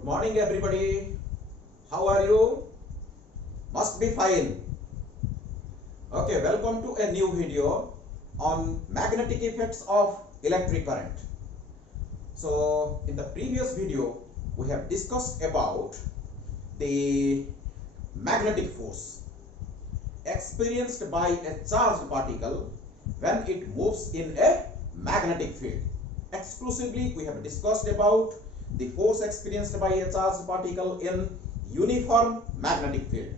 Good morning, everybody. How are you? Must be fine. Okay, welcome to a new video on magnetic effects of electric current. So, in the previous video, we have discussed about the magnetic force experienced by a charged particle when it moves in a magnetic field. Exclusively, we have discussed about the force experienced by a charged particle in uniform magnetic field.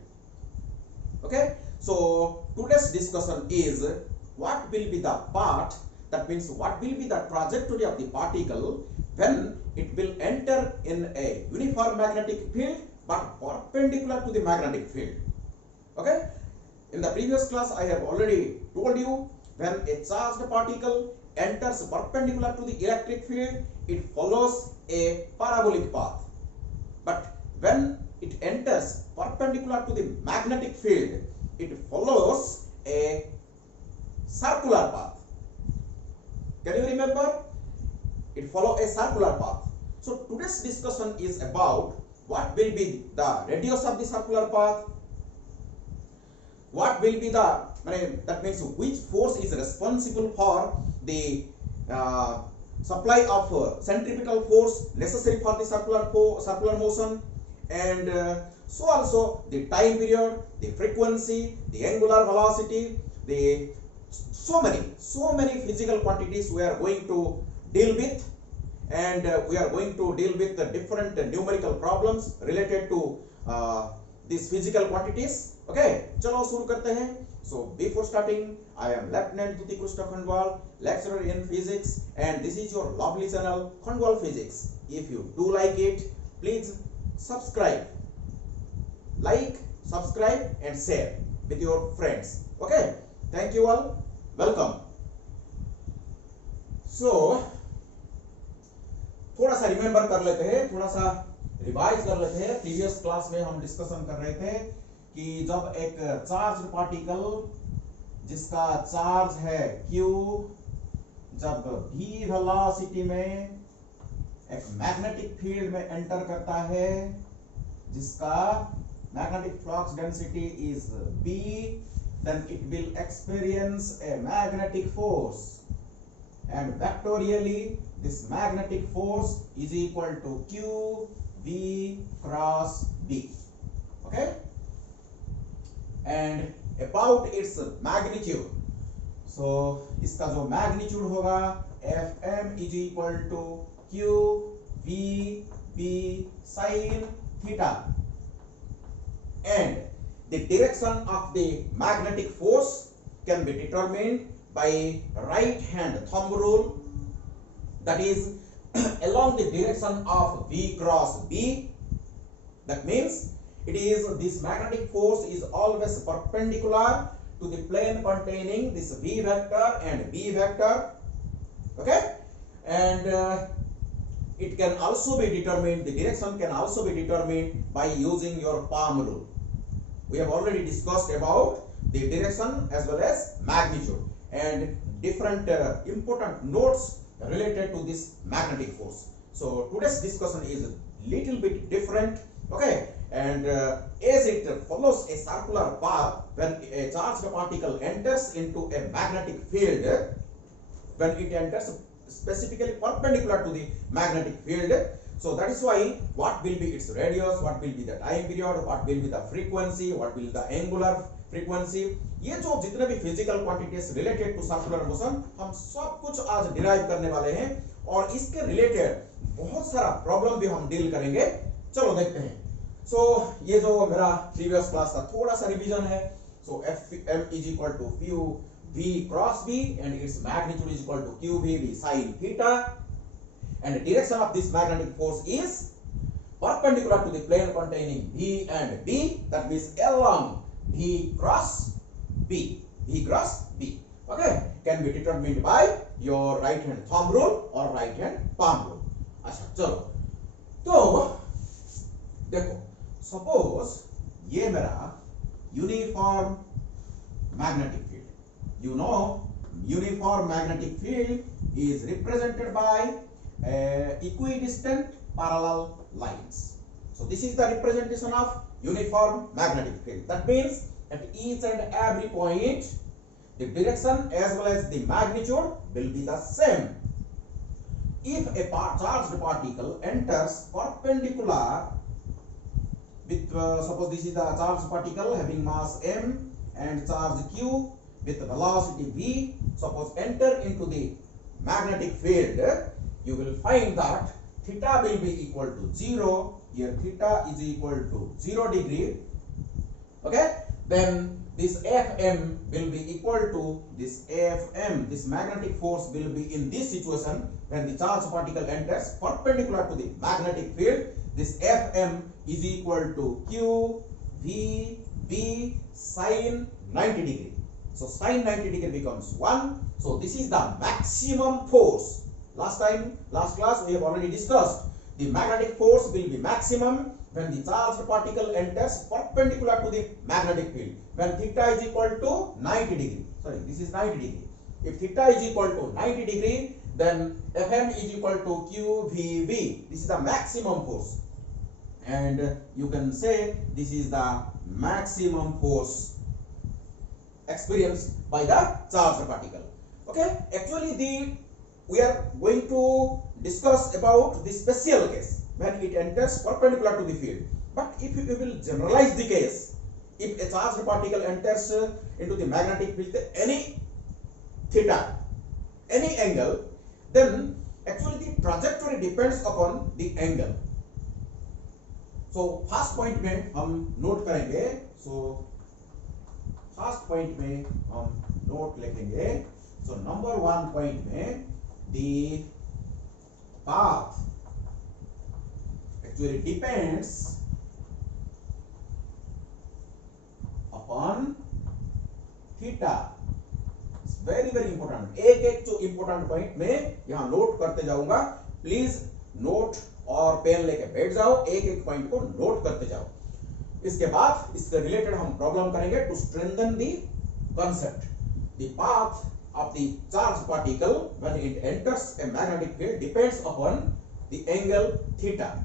Okay, so today's discussion is what will be the path, that means what will be the trajectory of the particle when it will enter in a uniform magnetic field but perpendicular to the magnetic field. Okay, in the previous class I have already told you, when a charged particle enters perpendicular to the electric field, it follows a parabolic path. But when it enters perpendicular to the magnetic field, it follows a circular path. Can you remember? It follows a circular path. So today's discussion is about what will be the radius of the circular path, what will be the, that means which force is responsible for the supply of centripetal force necessary for the circular motion, and so also the time period, the frequency, the angular velocity, the so many physical quantities we are going to deal with, and we are going to deal with the different numerical problems related to these physical quantities. Okay, चलो शुरू करते हैं. So before starting, I am Lieutenant Duti Krishna Khandwal, lecturer in physics, and this is your lovely channel Khandwal Physics. If you do like it, please subscribe, like, subscribe and share with your friends. Okay, thank you all. Welcome. So थोड़ा सा remember कर लेते हैं, थोड़ा सा revise कर लेते हैं. प्रीवियस क्लास में हम डिस्कशन कर रहे थे कि जब एक चार्ज पार्टिकल जिसका चार्ज है Q, जब v वेलोसिटी में एक मैग्नेटिक फील्ड में एंटर करता है जिसका magnetic flux density is B, then it will experience a magnetic force, and vectorially this magnetic force is equal to Q V cross B. Okay, and about its magnitude, so इसका जो magnitude होगा Fm is equal to Q V B sin theta, and the direction of the magnetic force can be determined by right hand thumb rule, that is along the direction of V cross B. That means it is, this magnetic force is always perpendicular to the plane containing this V vector and B vector. Okay, and it can also be determined, the direction can also be determined by using your palm rule. We have already discussed about the direction as well as magnitude and different important notes related to this magnetic force. So today's discussion is little bit different. Okay, and as it follows a circular path, when a charged particle enters into a magnetic field, when it enters specifically perpendicular to the magnetic field, so that is why what will be its radius, what will be the time period, what will be the frequency, what will be the angular frequency, ये जो जितने भी physical quantities related to circular motion हम सब कुछ आज derive करने वाले हैं, और इसके रिलेटेड बहुत सारा प्रॉब्लम भी हम डील करेंगे. चलो देखते हैं. सो ये जो मेरा प्रीवियस क्लास का थोड़ा सा रिवीजन है. सो Fm is equal to Q V cross B, and its magnitude is equal to Q V B sin theta, and the direction of this magnetic force is perpendicular to the plane containing V and B, that means along V cross B. V cross B. Okay, can be determined by your right hand thumb rule or right hand palm rule. अच्छा चलो, तो देखो, suppose ये मेरा uniform magnetic field, you know uniform magnetic field is represented by equidistant parallel lines. So this is the representation of uniform magnetic field. That means at each and every point, the direction as well as the magnitude will be the same. If a charged particle enters perpendicular with, suppose this is the charged particle having mass m and charge q with velocity v, suppose enter into the magnetic field, you will find that theta will be equal to 0. Here theta is equal to 0 degree. Okay, then this Fm will be equal to this Fm. This magnetic force will be in this situation when the charged particle enters perpendicular to the magnetic field. This Fm is equal to Q V B sine 90 degree. So sine 90 degree becomes 1. So this is the maximum force. Last class we have already discussed. The magnetic force will be maximum when the charged particle enters perpendicular to the magnetic field. When theta is equal to 90 degree. Sorry, this is 90 degree. If theta is equal to 90 degree, then Fm is equal to QVB. This is the maximum force. And you can say this is the maximum force experienced by the charged particle. Okay, actually we are going to discuss about the special case when it enters perpendicular to the field. But if you will generalize the case, if a charged particle enters into the magnetic field any theta, any angle, then actually the trajectory depends upon the angle. So first point में हम note करेंगे. So first point में हम note लिखेंगे. So number 1 point में the path actually depends upon theta. It's very important. एक जो important point में यहां नोट करते जाऊंगा. प्लीज नोट और पेन लेके बैठ जाओ, एक पॉइंट को नोट करते जाओ. इसके बाद इससे रिलेटेड हम प्रॉब्लम करेंगे to strengthen the concept. The path of the charged particle when it enters a magnetic field depends upon the angle theta.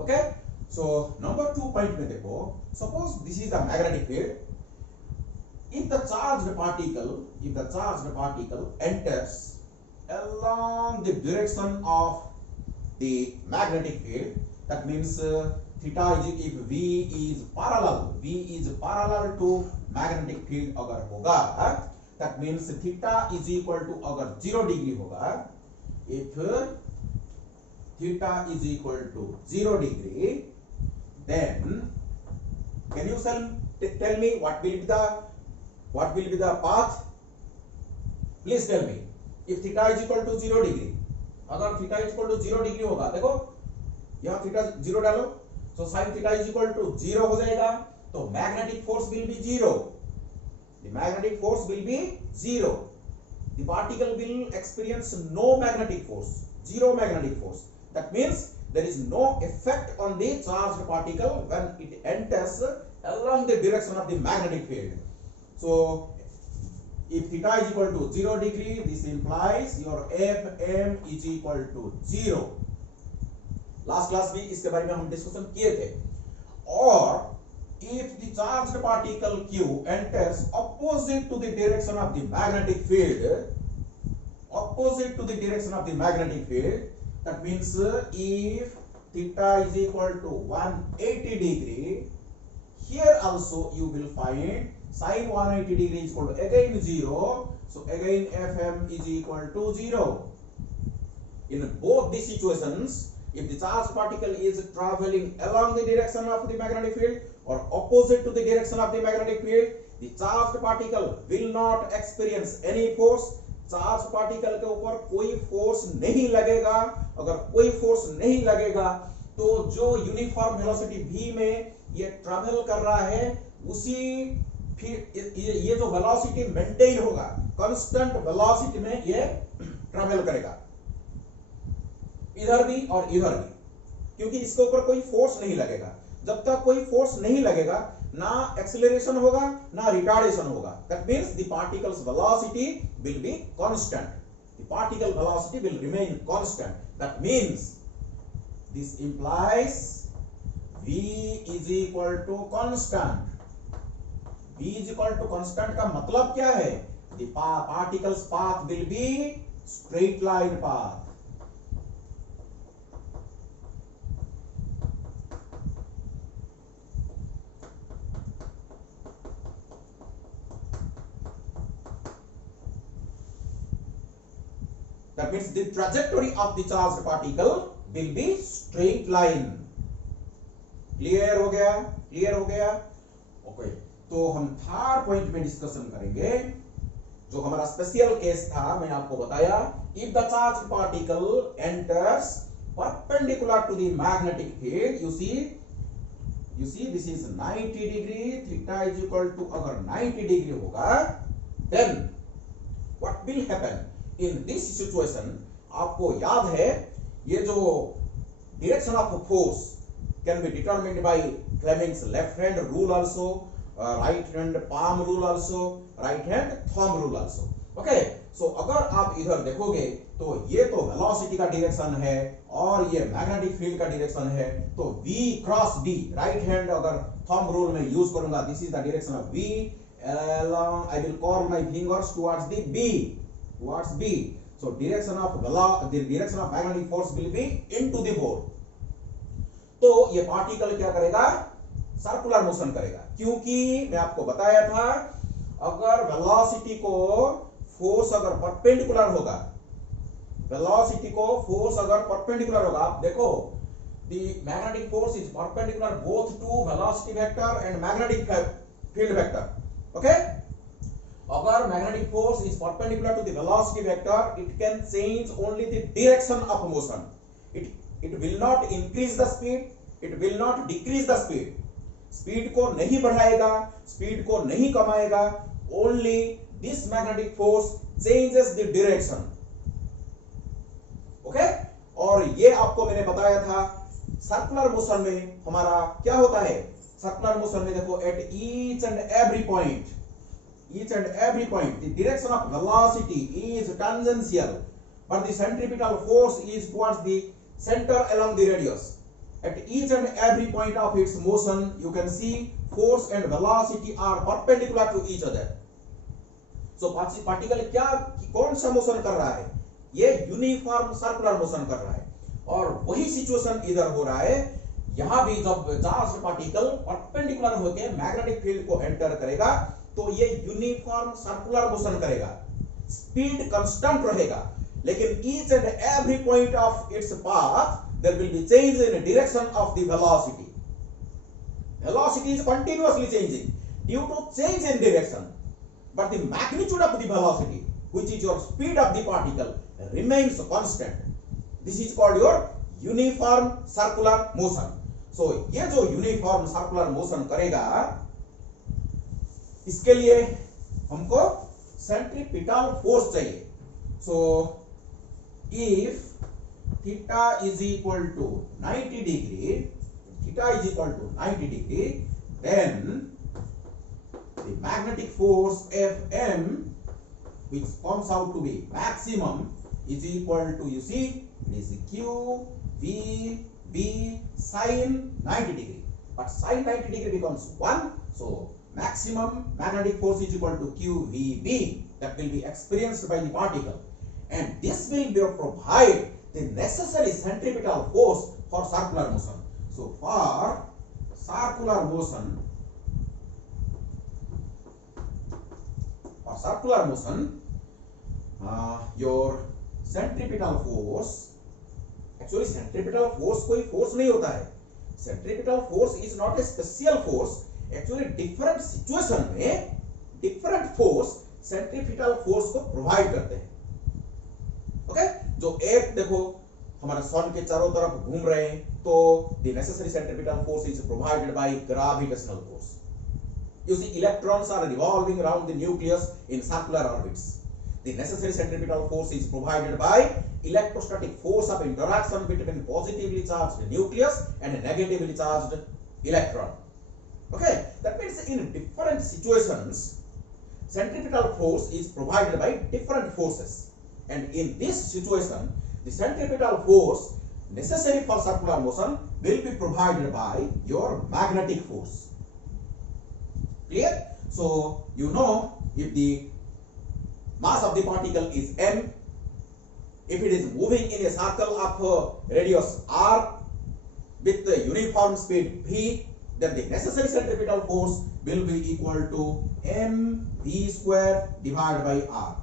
Okay, so number 2 point में देखो, suppose this is a magnetic field. If the charged particle enters along the direction of the magnetic field, that means theta is, if V is parallel to magnetic field अगर होगा, that means theta is equal to अगर 0 degree होगा, if theta is equal to 0 degree, then can you tell me what will be the path? Please tell me. If theta is equal to 0 degree, अगर theta is equal to 0 degree होगा, देखो यहाँ theta 0 डालो, so sin theta is equal to 0 हो जाएगा, तो magnetic force will be 0. The magnetic force will be 0. The particle will experience no magnetic force, 0 magnetic force. That means there is no effect on the charged particle when it enters along the direction of the magnetic field. So if theta is equal to 0 degree, this implies your Fm is equal to 0. Last class भी इसके बारे में हम discussion किए थे. और if the charged particle Q enters opposite to the direction of the magnetic field, that means if theta is equal to 180 degree, here also you will find sin 180 degree is equal to again 0. So again Fm is equal to 0. In both these situations, if the charged particle is traveling along the direction of the magnetic field or opposite to the direction of the magnetic field, the charged particle will not experience any force. Charge particle के ऊपर कोई force नहीं लगेगा. अगर कोई force नहीं लगेगा तो जो यूनिफॉर्म वेलोसिटी v में ये ट्रैवल कर रहा है, उसी फिर ये जो वेलोसिटी मेंटेन होगा, कांस्टेंट वेलोसिटी में ये ट्रैवल करेगा, इधर भी और इधर भी, क्योंकि इसके ऊपर कोई फोर्स नहीं लगेगा. जब तक कोई फोर्स नहीं लगेगा, ना एक्सेलरेशन होगा ना रिटार्डेशन होगा. That means the particles velocity will be constant. The particle velocity will remain constant. That means this implies v is equal to constant। v is equal to constant का मतलब क्या है? the particles path will be straight line path। That means the trajectory of the charged particle will be straight line। Clear हो गया? Clear हो गया? Okay, तो हम थर्ड पॉइंट में डिस्कशन करेंगे जो हमारा स्पेशल केस था। मैंने आपको बताया, if the charge particle enters perpendicular to the magnetic field, you see this is 90 degree, theta is equal to, अगर 90 डिग्री होगा then what will happen in this situation. आपको याद है ये जो direction of force can be determined by Fleming's left hand rule also, right hand palm rule also, right hand thumb rule also. Okay, so अगर आप इधर देखोगे तो ये तो वेलोसिटी का डायरेक्शन है और ये मैग्नेटिक फील्ड का डायरेक्शन है, तो v cross d, right hand अगर थंब रूल में यूज करूंगा, this is the direction of v, along I will curl my fingers towards the b, towards b, so direction of the direction of magnetic force will be into the bore। तो ये particle क्या करेगा? Circular motion करेगा, क्योंकि मैं आपको बताया था अगर वेलोसिटी को फोर्स अगर परपेंडिकुलर होगा, वेलोसिटी को फोर्स अगर परपेंडिकुलर होगा, आप देखो the magnetic force is perpendicular both to velocity vector and magnetic field vector। okay, अगर magnetic force is perpendicular to the velocity vector, it can change only the direction of motion। it will not increase the speed, it will not decrease the speed। Speed को नहीं बढ़ाएगा, speed को नहीं कमाएगा, only this magnetic force changes the direction। Okay, और ये आपको मैंने बताया था सर्कुलर मोशन में हमारा क्या होता है। सर्कुलर मोशन में देखो, at each and every point the direction of velocity is tangential but the centripetal force is towards the center along the radius। at each and every point of its motion you can see force and velocity are perpendicular to each other। so particle क्या कौन सा motion कर रहा है? ये uniform circular motion कर रहा है, और वही सिचुएशन इधर हो रहा है। यहां भी जब चार्ज पार्टिकल परपेंडिकुलर होकर मैग्नेटिक फील्ड को एंटर करेगा तो ये यूनिफॉर्म सर्कुलर मोशन करेगा, स्पीड कांस्टेंट रहेगा, लेकिन each and every point of its path there will be change in direction of the velocity. Velocity is continuously changing due to change in direction, but the magnitude of the velocity which is your speed of the particle remains constant. This is called your uniform circular motion. सो ये जो uniform circular motion करेगा, इसके लिए हमको centripetal force चाहिए। So if theta is equal to 90 degree, theta is equal to 90 degree, then the magnetic force Fm which comes out to be maximum is equal to, you see, it is Q V B sin 90 degree, but sin 90 degree becomes 1, so maximum magnetic force is equal to QVB that will be experienced by the particle, and this will provide the necessary centripetal force for circular motion। so for circular motion, your centripetal force, actually centripetal force कोई force नहीं होता है। centripetal force is not a special force, actually different situation में different force centripetal force को provide करते हैं। Okay, जो एक देखो हमारे सन के चारों तरफ घूम रहे हैं, तो the necessary centripetal force is provided by gravitational force. You see electrons are revolving around the nucleus in circular orbits, the necessary centripetal force is provided by electrostatic force of interaction between positively charged nucleus and negatively charged electron. Okay, that means in different situations centripetal force is provided by different forces, and in this situation the centripetal force necessary for circular motion will be provided by your magnetic force. Clear? So you know, if the mass of the particle is m, if it is moving in a circle of radius r with the uniform speed v, then the necessary centripetal force will be equal to mv square divided by r.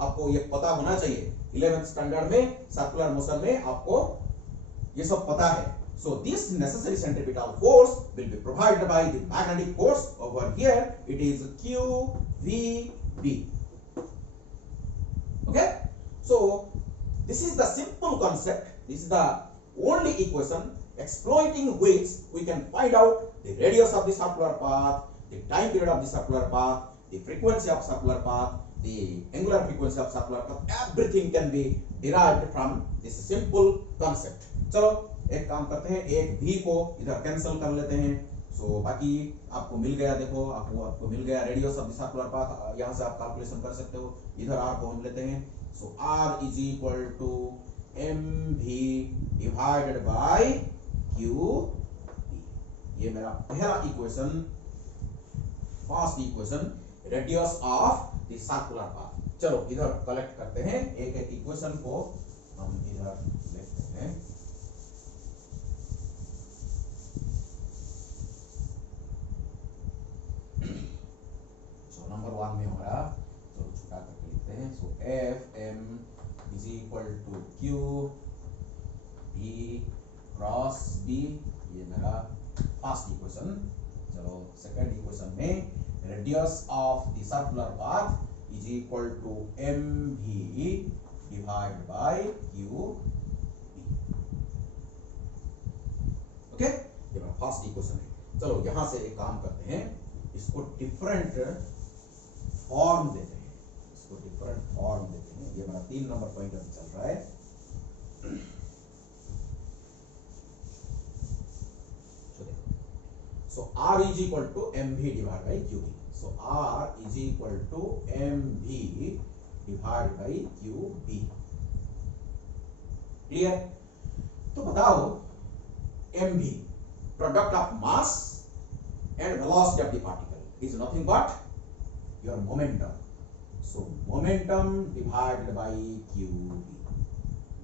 आपको ये पता होना चाहिए, 11th standard में circular motion में आपको ये सब पता है. So this necessary centripetal force will be provided by the magnetic force. Over here it is QVB. Okay, so this is the simple concept, this is the only equation exploiting which we can find out the radius of the circular path, the time period of the circular path, the frequency of circular path, the angular frequency of circular path. Everything can be derived from this simple concept. चलो एक काम करते हैं, एक v को इधर cancel कर लेते हैं. सो बाकी आपको मिल गया, देखो आपको मिल गया radius of the circular path. यहाँ से आप कैलकुलेशन कर सकते हो. इधर r को हम लेते हैं. So r is equal to mv divided by q. ये मेरा पहला equation, first equation, radius of the circular path. चलो इधर कलेक्ट करते हैं, एक एक इक्वेशन को हम इधर लिखते हैं. सो नंबर 1 में हमारा, चलो छुटा करके लिखते हैं. So F M is equal to Q B cross B. ये मेरा फर्स्ट इक्वेशन. चलो सेकंड इक्वेशन में radius of the circular path is equal to M V divide by Q. Okay, ये मेरा फर्स्ट इक्वेशन है. चलो यहां से एक काम करते हैं, इसको डिफरेंट फॉर्म देते हैं, इसको डिफरेंट फॉर्म देते हैं. ये मेरा 3 नंबर पॉइंट अभी चल रहा है. So R is equal to mv divided by qb. So R is equal to mv divided by qb. Clear? तो बताओ mv, product of mass and velocity of the particle, is nothing but your momentum. So momentum divided by qb.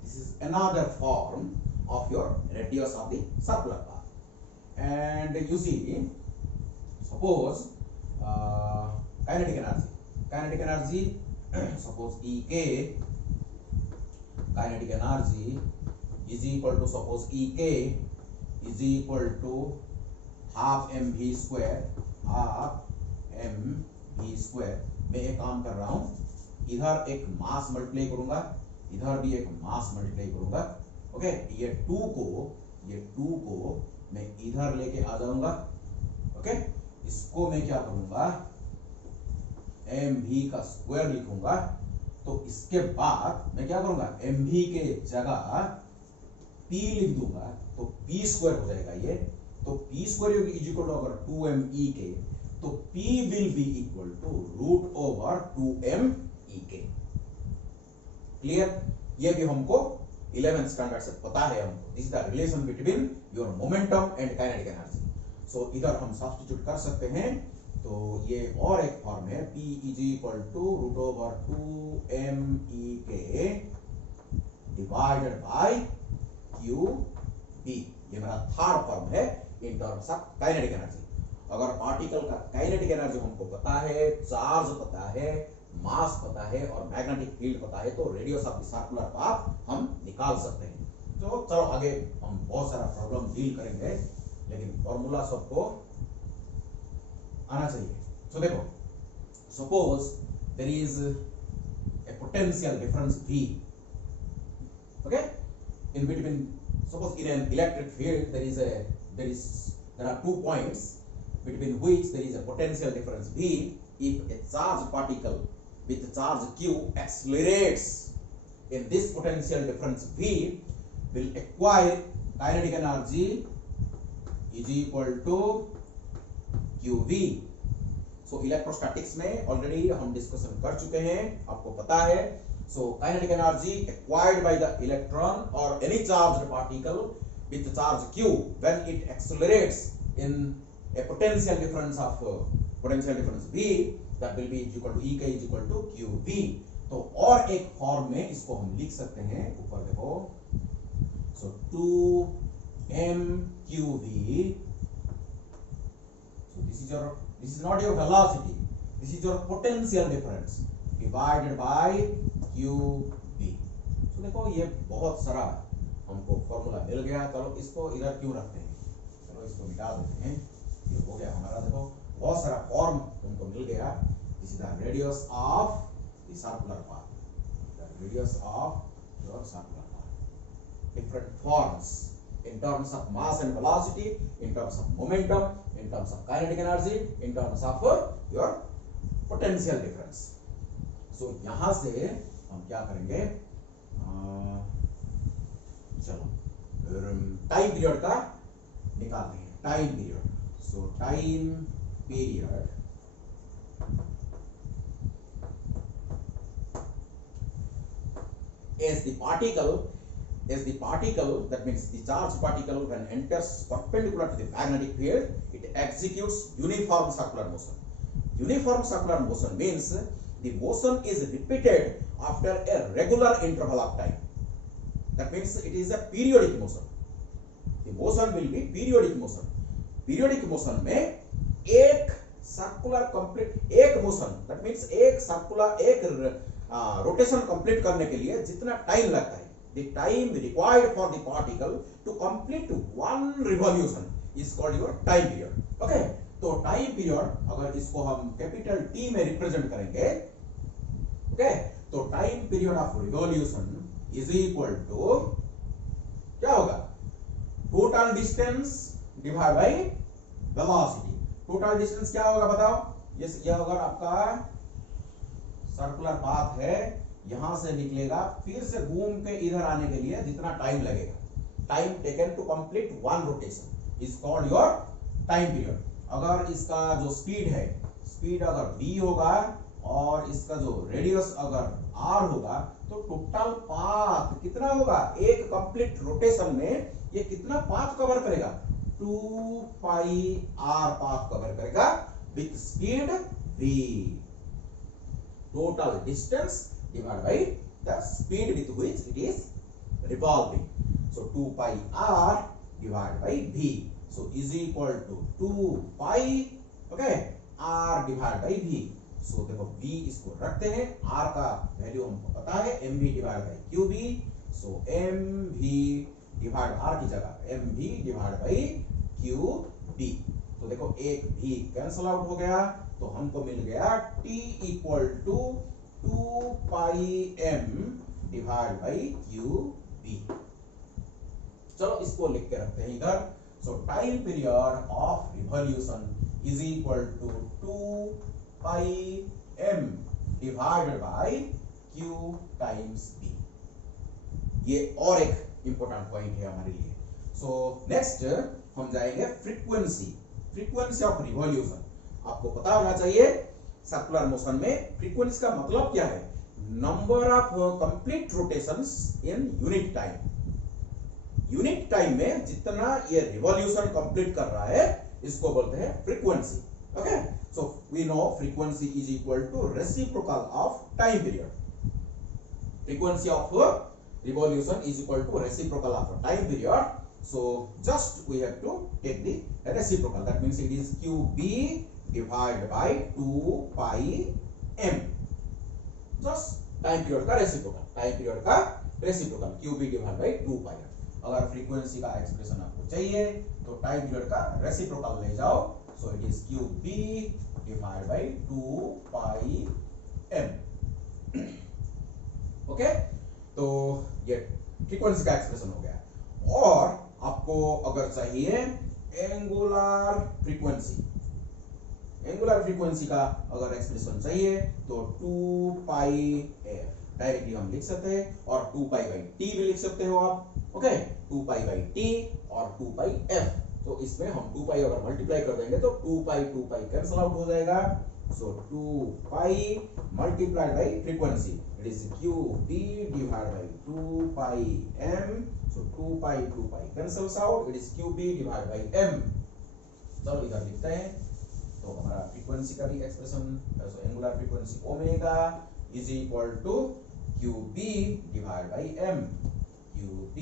This is another form of your radius of the circular path. And you see, suppose kinetic energy, suppose Ek, kinetic energy is equal to, suppose Ek is equal to half mv square, half mv square. मैं एक काम कर रहा हूँ, इधर एक मास multiply करूंगा, इधर भी एक मास मल्टीप्लाई करूंगा. ओके, ये 2 को मैं इधर लेके आ जाऊंगा. ओके, इसको मैं क्या करूंगा, mv का स्क्वायर लिखूंगा. तो इसके बाद मैं क्या करूंगा, mv के जगह p लिख दूंगा, तो p स्क्वायर हो जाएगा ये. तो p square is equal to अगर 2mek, तो p will be equal to root over 2mek. Clear? ये भी हमको 11th स्टैंडर्ड से पता है हमको. This is the relation between your momentum and kinetic energy. So इधर हम सब्स्टिट्यूट कर सकते हैं. तो ये और एक फॉर्म है, P is equal to root over 2mek divided by QB. ये मेरा थर्ड फॉर्म है in terms of kinetic energy. अगर पार्टिकल का काइनेटिक एनर्जी हमको पता है, चार्ज पता है, मास पता है और मैग्नेटिक फील्ड पता है, तो radius of the circular path हम निकाल सकते हैं. तो चलो आगे हम बहुत सारा प्रॉब्लम डील करेंगे, लेकिन फॉर्मूला सबको आना चाहिए. तो देखो, suppose there is a potential difference V. Okay, in between, suppose in an electric field there are 2 points between which there is a potential difference V. If a charged particle with charge q accelerates in this potential difference V, will acquire kinetic energy is equal to QV. So electrostatics में already हम discussion कर चुके हैं, आपको पता है. So kinetic energy acquired by the electron or any charged particle with charge q when it accelerates in a potential difference v, that will be equal to ek is equal to qv। तो और एक form में इसको हम लिख सकते हैं, ऊपर देखो, so 2mqv, so this is not your velocity, this is your potential difference divided by qv। तो देखो ये बहुत सारा हमको फॉर्मूला मिल गया। चलो इसको इधर क्यों रखते हैं, चलो इसको मिटा देते हैं, ये हो गया हमारा। देखो बहुत सारा फॉर्म तुमको मिल गया। This is the radius of the circular path, the radius of your circular path, different forms in terms of mass and velocity, in terms of momentum, in terms of kinetic energy, in terms of your potential difference। so यहां से हम क्या करेंगे, चलो time period का निकालते हैं, time period. So time period as the particle, that means the charged particle, when enters perpendicular to the magnetic field, it executes uniform circular motion। Uniform circular motion means the motion is repeated after a regular interval of time, that means it is a periodic motion। the motion will be periodic motion। periodic motion में एक circular complete, एक motion, that means एक circular, एक rotation complete करने के लिए जितना time लगता है, the time required for the particle to complete one revolution is called your time period। okay, तो टाइम पीरियड अगर इसको हम कैपिटल T में रिप्रेजेंट करेंगे, okay, तो time period of revolution is equal to क्या होगा, total distance divide by velocity. Total distance क्या होगा बताओ, ये होगा आपका सर्कुलर पाथ है, यहां से निकलेगा, फिर से घूम के इधर आने के लिए जितना टाइम लगेगा, time taken to complete one rotation is called your time period. अगर इसका जो स्पीड है, स्पीड अगर v होगा और इसका जो रेडियस अगर r होगा, तो टोटल पाथ कितना होगा, एक कंप्लीट रोटेशन में ये कितना पाथ कवर करेगा, 2 पाई r पाथ कवर करेगा with speed v। total distance divided by the speed with which it is revolving, so 2 pi r divided by v, so is equal to 2 pi, okay, r divided by v। so देखो v इसको रखते हैं, r का value हमको पता है mv divided by qv, so mv divided r की जगह mv divided by qv। तो देखो एक v कैंसल आउट हो गया, तो हमको मिल गया t equal to 2 pi m divide by qv। चलो इसको लिख के रखते हैं इधर। So time period of revolution is equal to 2 pi m divided by q times v। ये और एक इंपॉर्टेंट पॉइंट है हमारे लिए। सो नेक्स्ट हम जाएंगे फ्रीक्वेंसी, फ्रीक्वेंसी ऑफ रिवॉल्यूशन। आपको पता होना चाहिए सर्कुलर मोशन में फ्रीक्वेंसी का मतलब क्या है, number of complete rotations in unit time. Unit time में जितना ये रिवॉल्यूशन कंप्लीट कर रहा है, इसको बोलते हैं frequency. Okay, so we know frequency is equal to reciprocal of time period. Frequency of revolution is equal to reciprocal of time period. So just we have to take the reciprocal, that means it is qb divided by 2 pi m, just time period का reciprocal, time period का reciprocal qb divide by 2 pi m। अगर frequency का expression आपको चाहिए तो time period का reciprocal ले जाओ, so it is qb divided by 2 pi m। Okay, तो ये फ्रीक्वेंसी का एक्सप्रेशन हो गया। और आपको अगर चाहिए एंगुलर फ्रीक्वेंसी, एंगुलर फ्रीक्वेंसी का अगर एक्सप्रेशन चाहिए तो 2 पाई f डायरेक्टली हम लिख सकते हैं, और 2 पाई बाई t भी लिख सकते हो आप। ओके, 2 पाई बाई t और 2 पाई f, तो इसमें हम 2 पाई अगर मल्टीप्लाई कर देंगे तो 2 पाई कैंसल आउट हो जाएगा, So 2 pi multiplied by frequency. It is QB divided by 2 pi m. So 2 pi cancels out. It is QB divided by m. चलो इधर लिखते हैं तो हमारा फ्रीक्वेंसी का भी expression, angular frequency omega is equal to QB divided by m. QB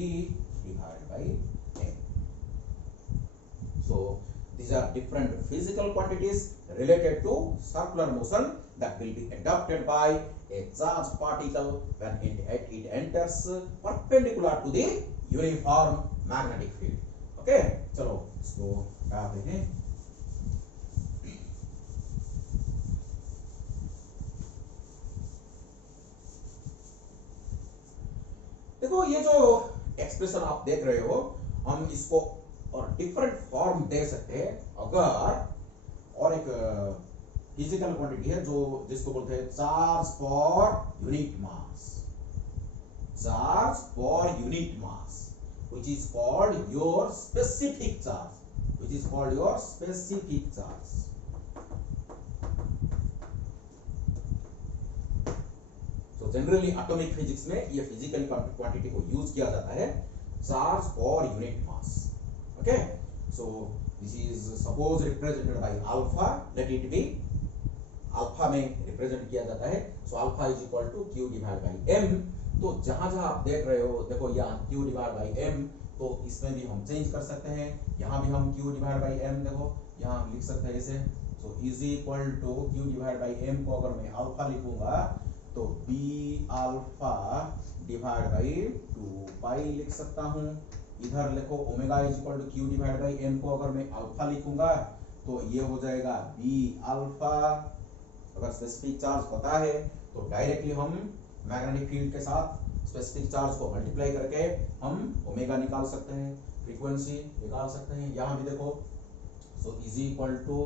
divided by m. So these are different physical quantities related to circular motion that will be adopted by a charged particle when it enters perpendicular to the uniform magnetic field. Okay, चलो इसको कहते हैं देखो ये जो expression आप देख रहे हो हम इसको और डिफरेंट फॉर्म दे सकते हैं अगर और एक फिजिकल क्वांटिटी है जो जिसको बोलते हैं charge per unit mass, charge per unit mass which is called your specific charge, which is called your specific charge. So generally atomic physics में ये physical quantity को यूज किया जाता है charge per unit mass. Okay, so this is suppose represented by alpha, let it be alpha में represent किया जाता है. So alpha is equal to q divided by m. तो जहां जहां आप देख रहे हो देखो यहाँ q divided by m, तो इसमें भी हम चेंज कर सकते हैं, यहाँ भी हम q divided by m देखो यहाँ हम लिख सकते हैं इसे. So is equal to q divided by m को अगर मैं अल्फा लिखूंगा तो b alpha divide by 2 pi लिख सकता हूँ. इधर लिखो omega is equal to q divide by m को अगर मैं अल्फा लिखूंगा तो ये हो जाएगा b अल्फा. अगर स्पेसिफिक चार्ज पता है तो डायरेक्टली हम मैग्नेटिक फील्ड के साथ स्पेसिफिक चार्ज को मल्टीप्लाई करके हम ओमेगा निकाल सकते हैं, फ्रीक्वेंसी निकाल सकते हैं. यहाँ भी देखो so is equal to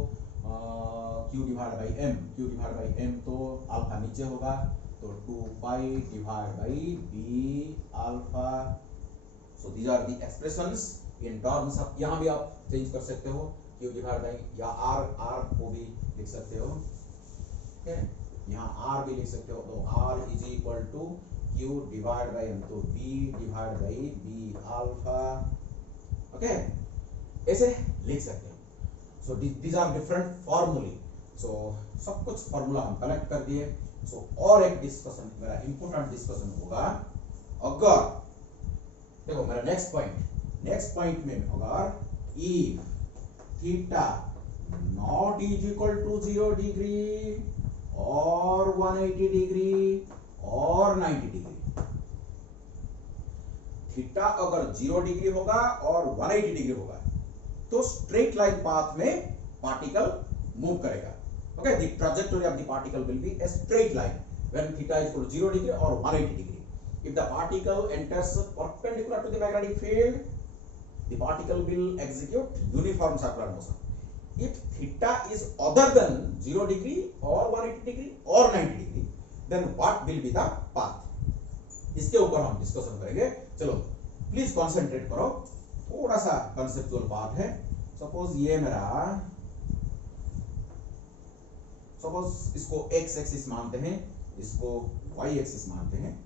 q divide by m, q divide by m तो अल्फा नीचे होगा तो 2 pi divide by b alpha. So these are the expressions in terms of, यहाँ भी आप चेंज कर सकते हो q डिवाइड बाई या r को भी लिख सकते हो. ओके यहाँ r भी लिख सकते हो तो r is equal to q divide by m तो b divide by b alpha. Okay ऐसे लिख सकते हो. सो दीज आर डिफरेंट फॉर्मूले. सो सब कुछ फॉर्मूला हम कलेक्ट कर दिए. सो और एक डिस्कशन मेरा इंपॉर्टेंट डिस्कशन होगा अगर देखो मेरा नेक्स्ट पॉइंट में अगर if theta not is equal to 0 degree और 180 डिग्री और 90 डिग्री, थीटा अगर 0 डिग्री होगा और 180 डिग्री होगा तो स्ट्रेट लाइन पाथ में पार्टिकल मूव करेगा. Okay the trajectory of the particle will be a straight line when theta is equal to 0 degree और 180 degree. If the particle enters perpendicular to the magnetic field the particle will execute uniform circular motion. If theta is other than 0 degree or 180 degree or 90 degree, then what will be the path? इसके ऊपर हम discussion करेंगे. चलो please concentrate करो, थोड़ा सा conceptual part है. Suppose ये मेरा सपोज इसको x एक्सिस मानते हैं, इसको y एक्सिस मानते हैं.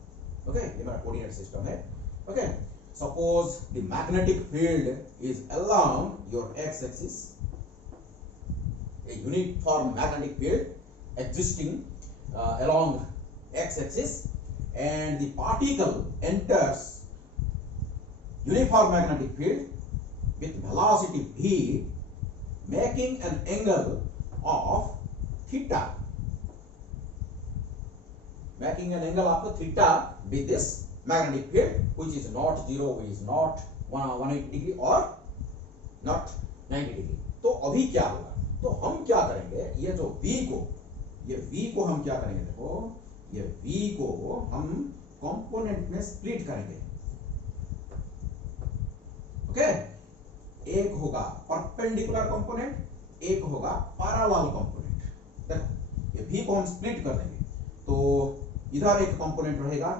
ओके ये मेरा कोऑर्डिनेट सिस्टम है. Okay suppose the magnetic field is along your x axis, a uniform magnetic field existing along x-axis, and the particle enters uniform magnetic field with velocity v, making an angle of theta, with this magnetic field which is not 0, which is not 180 degree or not 90 degree. तो अभी क्या होगा, तो हम क्या करेंगे, ये जो V को हम क्या करेंगे, देखो ये V को हम कंपोनेंट में स्प्लिट करेंगे. ओके एक होगा परपेंडिकुलर कंपोनेंट, एक होगा पैरेलल कंपोनेंट. देखो ये V को हम स्प्लिट कर देंगे तो इधर एक कंपोनेंट रहेगा,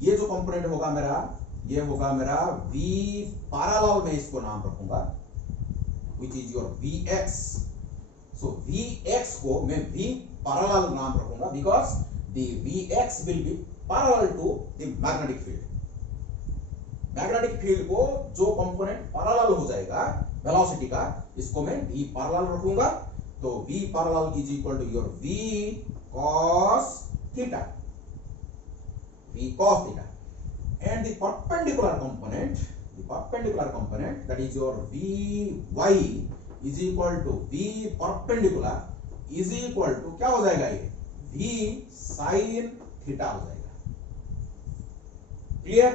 ये जो कंपोनेंट होगा मेरा ये होगा मेरा V पैरेलल में इसको नाम रखूंगा which is your Vx. So Vx को मैं V पैरेलल नाम रखूंगा because the Vx will be parallel to the magnetic field. Magnetic field को जो कंपोनेंट पैरेलल हो जाएगा वेलोसिटी का, इसको मैं V पैरेलल रखूंगा। तो V parallel is equal to your V cos theta, V cos theta, and the perpendicular component that is your Vy is equal to V perpendicular is equal to क्या हो जाएगा, ये V sin theta हो जाएगा। Clear?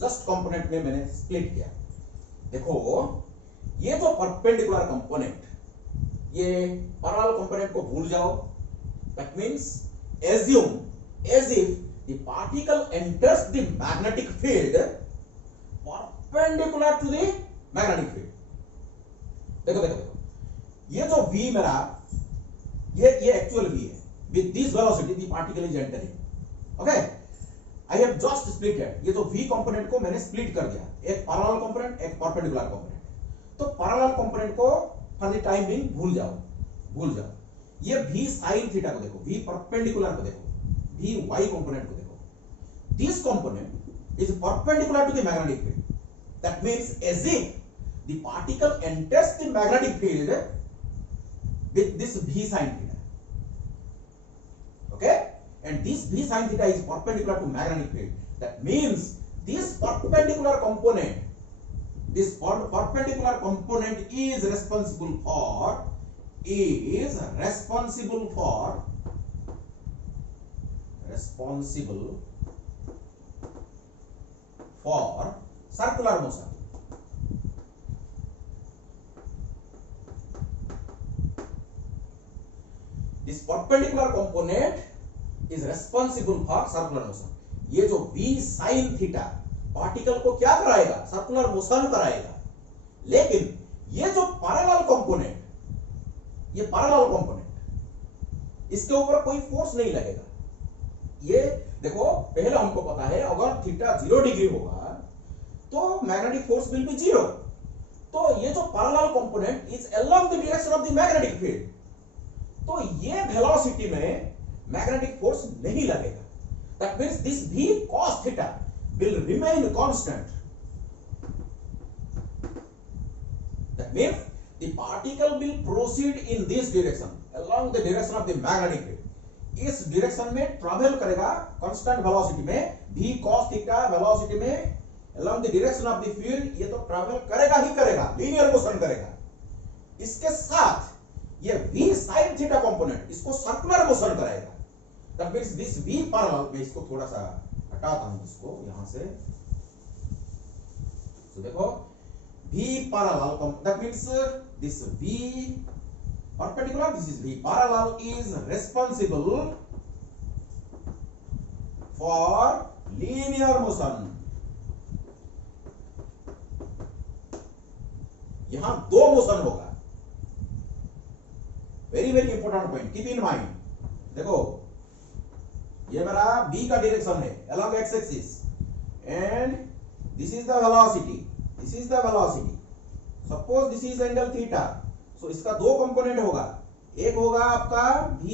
Just component में मैंने split किया। देखो ये जो परपेंडिकुलर कंपोनेंट, ये पैरेलल कंपोनेंट को भूल जाओ। That means assume as if the particle enters the magnetic field perpendicular to the magnetic field। देखो देखो देखो, ये जो V मेरा, ये एक्चुअल V है। with this velocity the particle is entering, okay, I have just split it। ये जो V कंपोनेंट को मैंने स्प्लिट कर दिया, एक पैरेलल कंपोनेंट, एक परपेंडिकुलर कंपोनेंट। तो पैरेलल कंपोनेंट को फॉर द टाइम बीइंग भूल जाओ। ये V sin थीटा को देखो, V परपेंडिकुलर को देखो, V y कंपोनेंट को देखो। This component is perpendicular to the magnetic field. That means as if the particle enters the magnetic field with this V sin theta, okay, and this V sin theta is perpendicular to magnetic field। that means this perpendicular component is responsible for circular motion। This perpendicular component is responsible for circular motion। ये जो V sin theta particle को क्या कराएगा, circular motion कराएगा। लेकिन ये जो parallel component, ये पैरेलल कंपोनेंट, इसके ऊपर कोई फोर्स नहीं लगेगा। ये देखो पहले हमको पता है अगर थीटा 0 डिग्री होगा तो मैग्नेटिक फोर्स विल बी 0। तो ये जो parallel component is along the direction of the magnetic field, तो ये वेलोसिटी में मैग्नेटिक फोर्स नहीं लगेगा। That means this V cos theta will remain constant। That means the particle will proceed in this direction along the direction of the magnetic field। इस direction में travel करेगा constant velocity में, V cos theta velocity में along the direction of the field, ये तो travel करेगा ही करेगा, linear motion करेगा। इसके साथ ये V sin थीटा कंपोनेंट इसको सर्कुलर मोशन कराएगा। That means this V parallel, मैं इसको थोड़ा सा हटाता हूं इसको यहां से। तो देखो V parallel, that means this V perpendicular, this is V parallel is responsible for linear motion। यहां दो मोशन होगा, very very important point, keep in mind. देखो ये मेरा B का डायरेक्शन है along x axis and this is the velocity, suppose this is angle theta। सो इसका दो कंपोनेंट होगा, एक होगा आपका V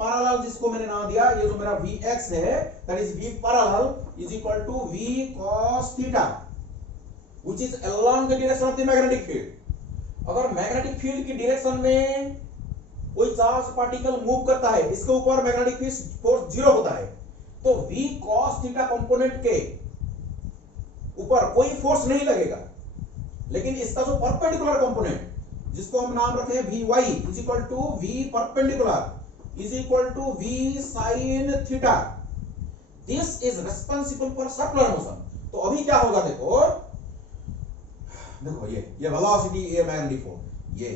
पैरेलल जिसको मैंने नाम दिया, ये जो मेरा Vx है that is V parallel is equal to V cos theta which is along the direction of the magnetic field. अगर मैग्नेटिक फील्ड की डायरेक्शन में कोई चार्ज पार्टिकल मूव करता है, इसके ऊपर मैग्नेटिक फोर्स 0 होता है, तो V cos थीटा कंपोनेंट के ऊपर कोई फोर्स नहीं लगेगा। लेकिन इसका जो परपेंडिकुलर कंपोनेंट जिसको हम नाम रखे हैं Vy is equal to V perpendicular is equal to V sin theta, this is responsible for circular motion. तो अभी क्या होगा, देखो ये वेलोसिटी, ये मैग्नेटिक फोर्स, ये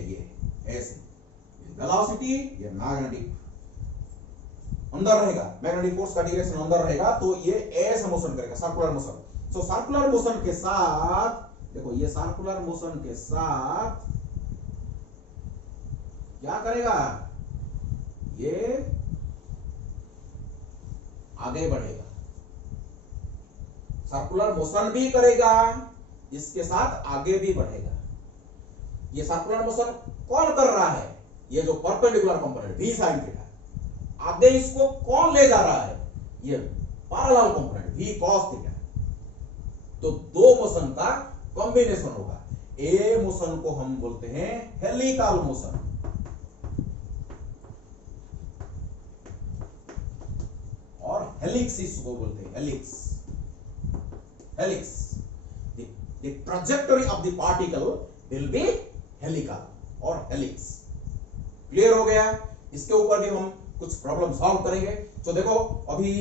ऐसे वेलोसिटी, ये मैग्नेटिक अंदर रहेगा, मैग्नेटिक फोर्स का डायरेक्शन अंदर रहेगा, तो ये ऐसे मोशन करेगा, सर्कुलर मोशन। सो सर्कुलर मोशन के साथ देखो, ये सर्कुलर मोशन के साथ क्या करेगा, ये आगे बढ़ेगा, सर्कुलर मोशन भी करेगा, इसके साथ आगे भी बढ़ेगा। ये सर्कुलर मोशन कौन कर रहा है, ये जो perpendicular component v sin theta, आगे इसको कौन ले जा रहा है, ये parallel component v cos theta. तो दो मोशन का कॉम्बिनेशन होगा। ए मोशन को हम बोलते हैं हेलिकल मोशन, और हेलिक्स इसको बोलते हैं helix. Helix, the trajectory of the particle will be helical और हेलिक्स। क्लियर हो गया? इसके ऊपर भी हम कुछ प्रॉब्लम सॉल्व करेंगे। तो देखो अभी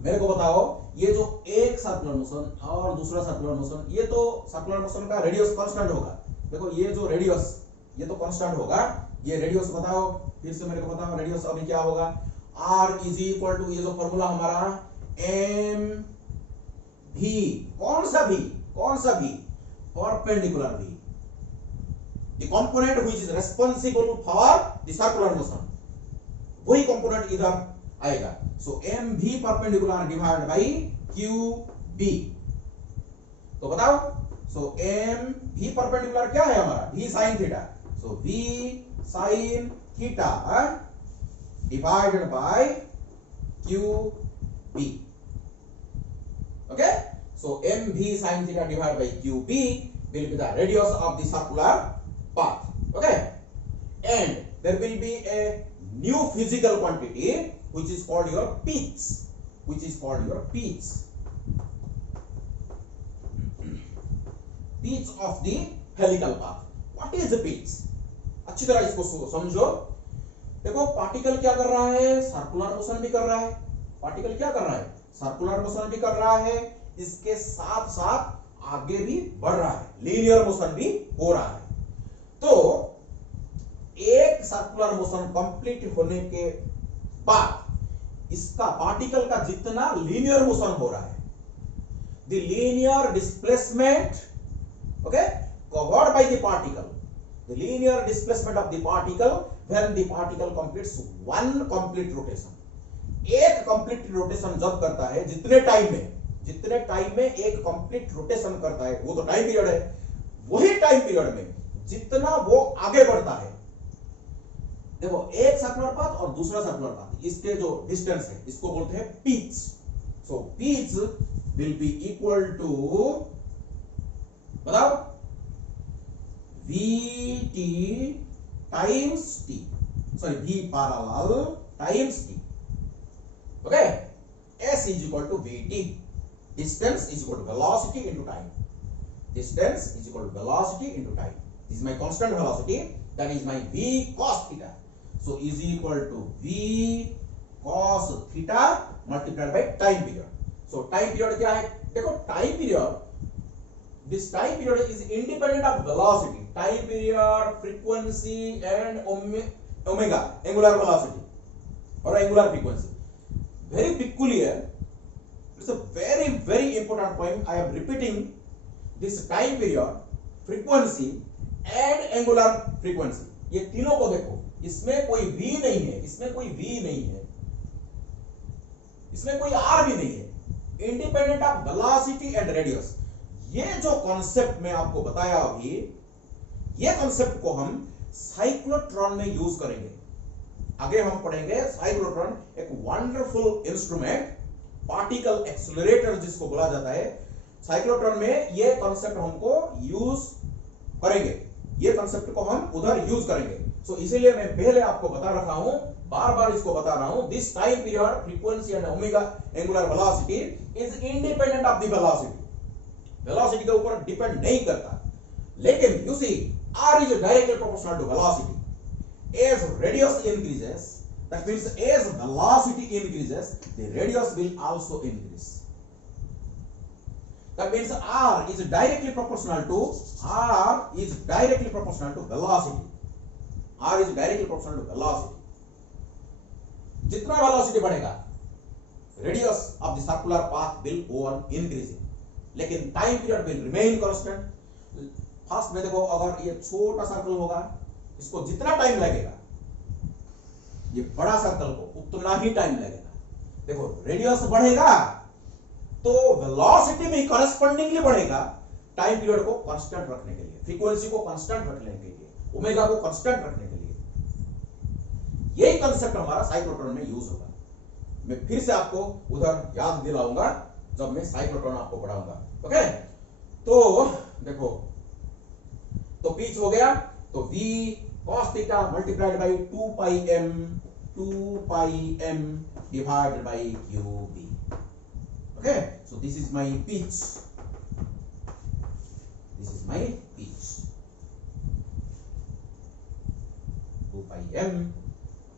मेरे को बताओ, ये जो एक सर्कुलर मोशन और दूसरा सर्कुलर मोशन, ये तो सर्कुलर मोशन का रेडियस कांस्टेंट होगा। देखो ये जो रेडियस, ये तो कांस्टेंट होगा। ये रेडियस बताओ, फिर से मेरे को बताओ रेडियस अभी क्या होगा। r इज इक्वल टू, ये जो फॉर्मूला हमारा एम भी, कौन सा भी, कौन सा भी, परपेंडिकुलर भी, the component which is responsible for the circular motion, वही कंपोनेंट इधर आएगा। So M v perpendicular divided by q B. तो बताओ, सो एम भी परपेंडिकुलर क्या है हमारा, v sin theta. So v sin theta divided by Q B. Okay, so M भी sin theta divided by Q B will be the radius of the circular path. Okay, and there will be a new physical quantity which is called your pitch, which is called your pitch, pitch of the helical path. What is the pitch? अच्छी तरह इसको समझो। देखो particle क्या कर रहा है, circular motion भी कर रहा है। पार्टिकल क्या कर रहा है, सर्कुलर मोशन भी कर रहा है, इसके साथ साथ आगे भी बढ़ रहा है, लीनियर मोशन भी हो रहा है। तो एक सर्कुलर मोशन कंप्लीट होने के बाद इसका पार्टिकल का जितना लीनियर मोशन हो रहा है, the linear displacement, okay, covered by the particle, the linear displacement of the particle when the particle completes one complete rotation. एक कंप्लीट रोटेशन जब करता है, जितने टाइम में एक कंप्लीट रोटेशन करता है, वो तो टाइम पीरियड है, वही टाइम पीरियड में जितना वो आगे बढ़ता है, देखो एक सर्कुलर पाथ और दूसरा सर्कुलर पाथ, इसके जो डिस्टेंस है इसको बोलते हैं pitch. So pitch will be equal to, बताओ, vt times t, sorry v parallel times t। Okay, s is equal to vt, distance is equal to velocity into time, distance is equal to velocity into time. This is my constant velocity, that is my v cos theta. So is equal to v cos theta multiplied by time period. So time period क्या है, देखो time period, this time period is independent of velocity. Time period, frequency and omega, angular velocity or angular frequency. Very peculiar. It's a very very important point. I am repeating. This time period, frequency and angular frequency, ये तीनों को देखो, इसमें कोई v नहीं है, इसमें कोई v नहीं है, इसमें कोई r भी नहीं है, independent of velocity and radius. ये जो कॉन्सेप्ट मैं आपको बताया अभी, ये कॉन्सेप्ट को हम साइक्लोट्रॉन में यूज करेंगे। आगे हम पढ़ेंगे साइक्लोट्रॉन, एक वंडरफुल इंस्ट्रूमेंट, पार्टिकल एक्सेलरेटर जिसको बोला जाता है। साइक्लोट्रॉन में ये कॉन्सेप्ट हमको यूज करेंगे, ये कॉन्सेप्ट को हम उधर यूज करेंगे। सो इसीलिए मैं पहले आपको बता रखा हूं, बार बार इसको बता रहा हूं, this time period, frequency and omega angular velocity is independent of the velocity. Velocity के ऊपर डिपेंड नहीं करता, लेकिन you see r is directly proportional to velocity. As radius increases, that means as velocity increases, the radius will also increase. That means r is directly proportional to velocity. R is directly proportional to velocity. जितना velocity बढ़ेगा, radius of the circular path will go on increasing, लेकिन time period will remain constant. First में देखो, अगर ये छोटा circle होगा, इसको जितना टाइम लगेगा, ये बड़ा सर्कल को उतना ही टाइम लगेगा। देखो रेडियस बढ़ेगा तो वेलोसिटी में कॉरेस्पॉन्डिंगली बढ़ेगा, टाइम पीरियड को कांस्टेंट रखने के लिए, फ्रीक्वेंसी को कांस्टेंट रखने के लिए, ओमेगा को कांस्टेंट रखने के लिए। यही कंसेप्ट हमारा साइक्लोट्रॉन में यूज होगा। मैं फिर से आपको उधर याद दिलाऊंगा जब मैं साइक्लोट्रॉन आपको पढ़ाऊंगा। ओके, तो देखो, तो पिच हो गया, तो v cos theta multiplied by 2 pi m divided by qb। Okay, so this is my pitch, this is my pitch, 2 pi m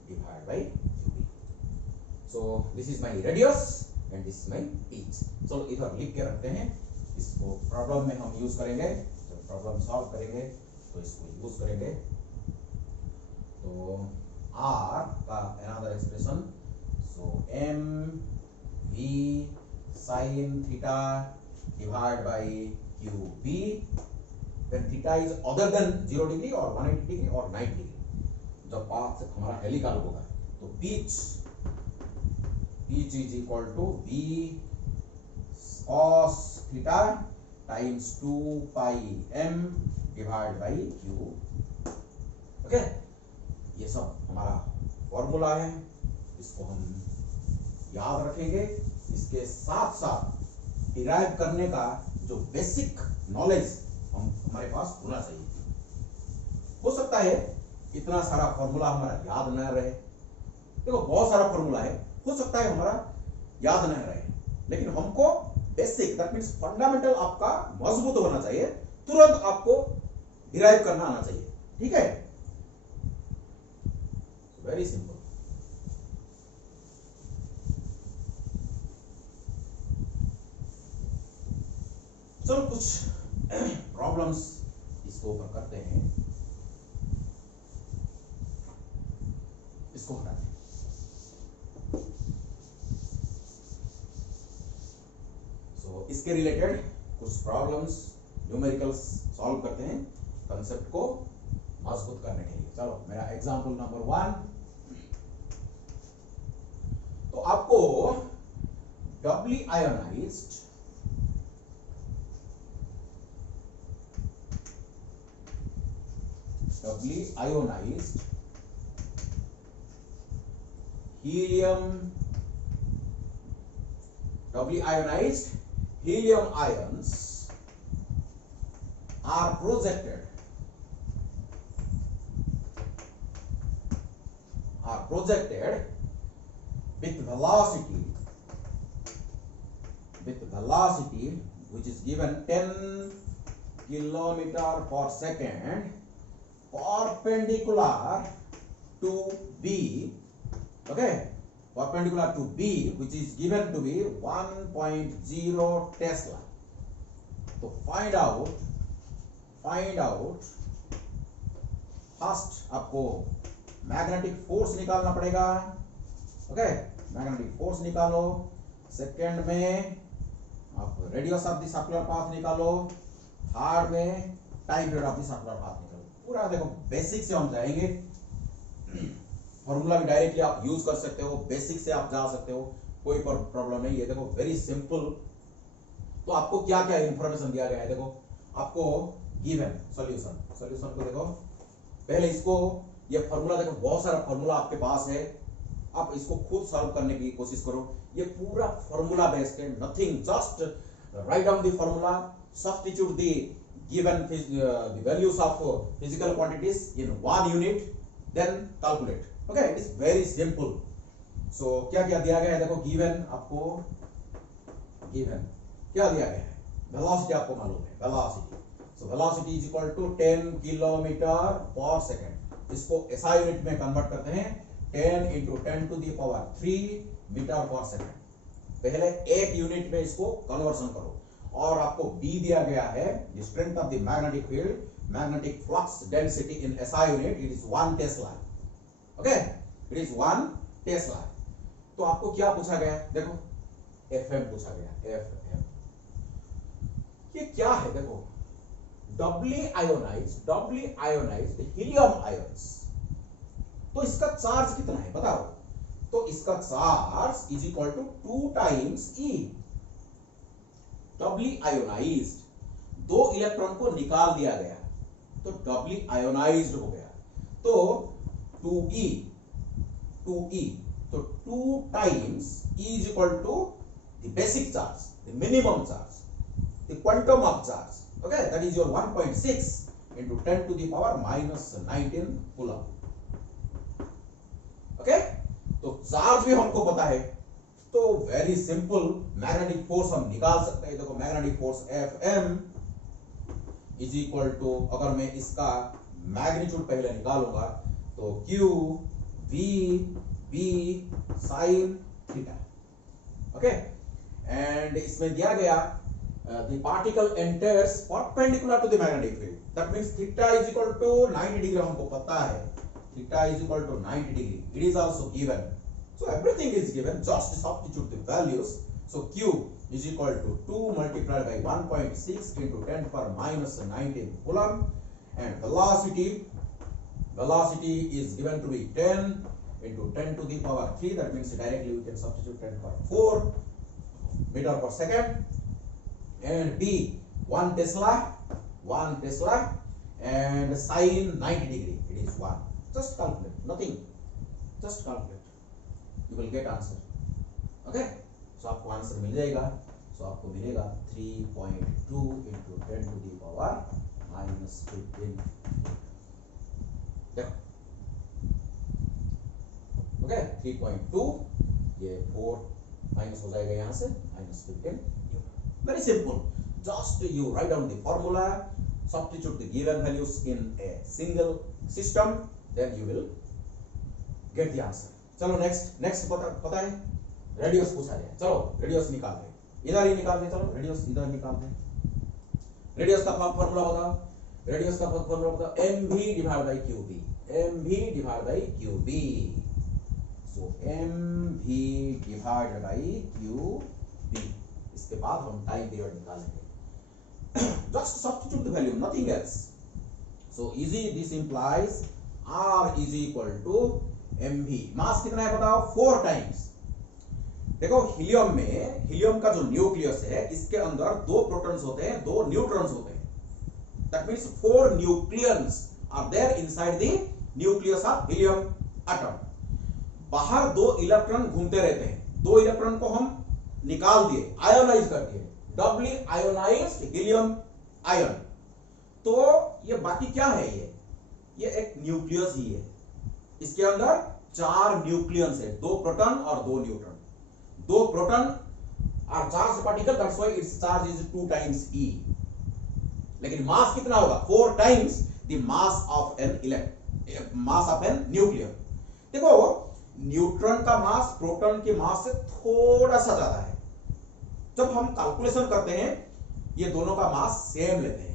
divided by qb. So this is my radius and this is my pitch. So इधर लिख के रखते हैं, इसको problem में हम use करेंगे, जब प्रॉब्लम सॉल्व करेंगे तो इसको यूज करेंगे। तो r का another expression, so m v sin theta divided by qb, when theta is other than 0 degree और 180 डिग्री और 90 डिग्री, जब पाथ हमारा हेलिकल होगा तो pitch is equal to v cos theta times 2 pi m divide by q। Okay, ये सब हमारा formula है, इसको हम याद रखेंगे। इसके साथ साथ डिराइव करने का जो बेसिक नॉलेज हमारे पास होना चाहिए। हो सकता है इतना सारा फॉर्मूला हमारा याद न रहे, देखो बहुत सारा फॉर्मूला है, हो सकता है हमारा याद न रहे, लेकिन हमको बेसिक, दैट मींस फंडामेंटल आपका मजबूत होना चाहिए, तुरंत आपको डिराइव करना आना चाहिए। ठीक है, वेरी सिंपल। चलो कुछ प्रॉब्लम्स इसको ऊपर करते हैं, इसको हटाते हैं। सो इसके रिलेटेड कुछ प्रॉब्लम्स न्यूमेरिकल्स सॉल्व करते हैं कंसेप्ट को मजबूत करने के लिए। चलो मेरा एग्जांपल नंबर 1, तो आपको डबली ionised helium ions are projected with velocity which is given 10 kilometer per second perpendicular to B, okay, perpendicular to B, which is given to be 1.0 Tesla. तो find out फर्स्ट आपको magnetic force निकालना पड़ेगा। Okay, magnetic force निकालो, second में आप radius of the circular path निकालो, third में time period of the circular path निकालो। पूरा देखो बेसिक से हम जाएंगे, फॉर्मूला भी डायरेक्टली आप यूज कर सकते हो, बेसिक से आप जा सकते हो, कोई प्रॉब्लम नहीं है। देखो वेरी सिंपल। तो आपको क्या क्या इंफॉर्मेशन दिया गया है, देखो आपको गिवन सॉल्यूशन को देखो, पहले इसको ये फॉर्मूला देखो, बहुत सारा फॉर्मूला आपके पास है, आप इसको खुद सॉल्व करने की कोशिश करो। ये पूरा फॉर्मूला बेस्ड है, nothing, just write down the formula, substitute the given the values of physical quantities in 1 unit, then calculate. Okay, it is very simple. So क्या क्या दिया गया है, देखो गिवन आपको गिवन क्या दिया गया है, वेलोसिटी आपको मालूम है, velocity. So velocity is equal to 10 kilometre per second. इसको SI यूनिट में कन्वर्ट करते हैं, 10 into 10 to the power 3 metre per second. पहले एक यूनिट में इसको कन्वर्सन करो। और आपको B दिया गया है, the strength of the magnetic field, magnetic flux density in SI unit, it is 1 Tesla. Okay, it is 1 Tesla. तो आपको क्या पूछा गया, देखो FM पूछा गया, FM। ये क्या है, देखो doubly ionized helium ions। तो इसका चार्ज कितना है बताओ, तो इसका charge is equal to 2 times E। Doubly ionised, 2 electron को निकाल दिया गया तो डबली आयोनाइज्ड हो गया, तो 2E 2e. So 2 times e is equal to the basic charge, the minimum charge, the quantum of charge. Okay, that is your 1.6 into 10 to the power minus 19 coulomb. Okay, तो charge भी हमको पता है, तो very simple magnetic force हम निकाल सकते हैं. देखो magnetic force Fm is equal to, अगर मैं इसका मैग्नीट्यूड पहले निकालूंगा तो Q V B sin theta. Okay, and इसमें दिया गया the particle enters perpendicular to the magnetic field. That means theta is equal to 90 degree. हमको पता है theta is equal to 90 degree. It is also given. So everything is given. Just substitute the values. So Q is equal to 2 multiplied by 1.6 into 10 power minus 19 coulomb, and velocity is given to be 10 into 10 to the power 3. That means directly we can substitute 10 power 4 meter per second. And B 1 Tesla, and sin 90 degree, it is 1. Just calculate, nothing, just calculate, you will get answer. Okay, so आपको answer मिल जाएगा. So आपको मिलेगा 3.2 into 10 to the power minus 15. देखो, okay, 3.2, ये 4 minus हो जाएगा यहाँ से, minus 15. Very simple. Just you write down the formula, substitute the given values in a single system, then you will get the answer. चलो next पता है radius पूछा है. चलो रेडियस निकालते हैं, इधर ही निकालते हैं. चलो रेडियस इधर निकालते हैं. रेडियस का फॉर्मूला बताओ. रेडियस का फॉर्मूला बताओ. mv divide by qb. mv divide by qb. So mv divide by qb. इसके बाद हम टाइम पीरियड निकालेंगे. Just substitute the value, nothing else. So easy, this implies R is equal to mv. मास कितना है बताओ? 4 times. देखो helium का जो न्यूक्लियस है, इसके अंदर 2 प्रोटॉन्स होते हैं, 2 न्यूट्रॉन्स होते हैं. That means 4 nucleons are there inside the nucleus of helium atom. बाहर 2 इलेक्ट्रॉन घूमते रहते हैं. 2 इलेक्ट्रॉन को हम निकाल दिए, आयोनाइज कर दिए, डबली आयोनाइज्ड हीलियम आयन. तो ये बाकी क्या है? ये एक न्यूक्लियस ही है. इसके अंदर 4 न्यूक्लियंस है, 2 प्रोटॉन और 2 neutron. 2 proton are charge particle, that's why its charge is 2 times E. लेकिन मास कितना होगा? 4 times the mass of an nuclear. देखो न्यूट्रॉन का मास प्रोटॉन के मास से थोड़ा सा ज्यादा है. जब हम कैलकुलेशन करते हैं, ये दोनों का मास सेम लेते हैं.